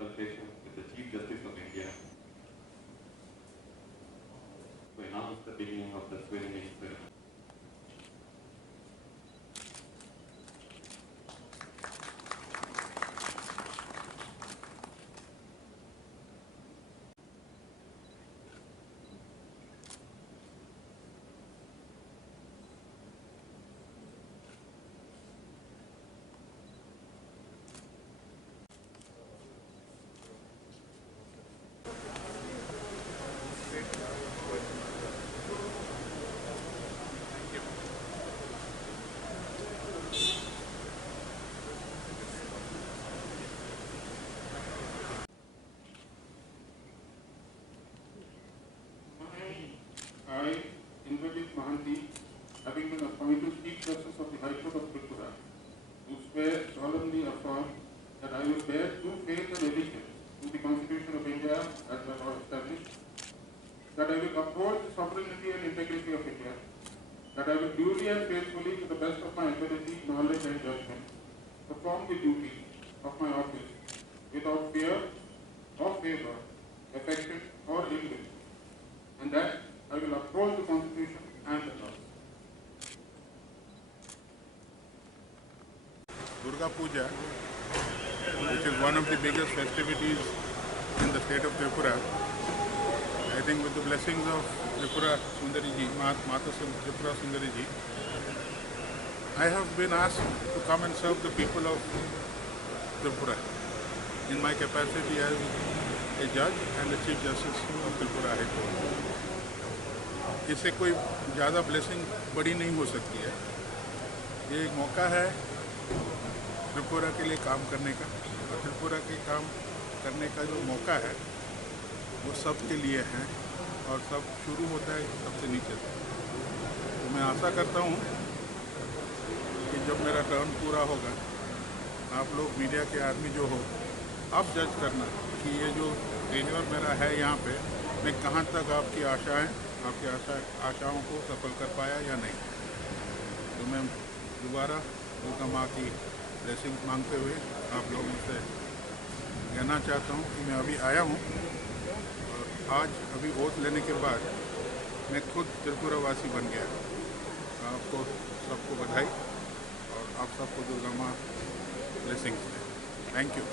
Consultation with the Chief Justice of India to announce the beginning of the swearing-in ceremony. I, Indrajit Mahanti, having been appointed Chief Justice of the High Court of Tripura, do swear solemnly affirm that I will bear true faith and allegiance to the Constitution of India as by law established, that I will uphold the sovereignty and integrity of India, that I will duly and faithfully, to the best of my ability, knowledge and judgment, perform the duties of my office without fear or favor, affection or ill will, and that I will uphold the Constitution and the laws. Durga Puja, which is one of the biggest festivities in the state of Tripura. I think with the blessings of Tripura Sundari ji, Mata Tripura Sundari ji, I have been asked to come and serve the people of Tripura in my capacity as a judge and the Chief Justice of Tripura High Court. इससे कोई ज़्यादा blessing बड़ी नहीं हो सकती है। ये एक मौका है त्रिपुरा के लिए काम करने का, और त्रिपुरा के काम करने का जो मौका है वो सबके लिए है, और सब शुरू होता है सबसे नीचे से। तो मैं आशा करता हूँ कि जब मेरा टर्न पूरा होगा, आप लोग मीडिया के आदमी जो हो, आप जज करना कि ये जो टेन्योर मेरा है यहाँ पे, मैं कहाँ तक आपकी आशाओं को सफल कर पाया या नहीं। तो मैं दोबारा दुर्गा माँ की ब्लेसिंग मांगते हुए आप लोगों से कहना चाहता हूँ कि मैं अभी आया हूँ, और आज अभी ओथ लेने के बाद मैं खुद त्रिपुरा वासी बन गया। आपको सबको बधाई, और आप सबको दुर्गा माँ ब्लेसिंग्स दें। Thank you.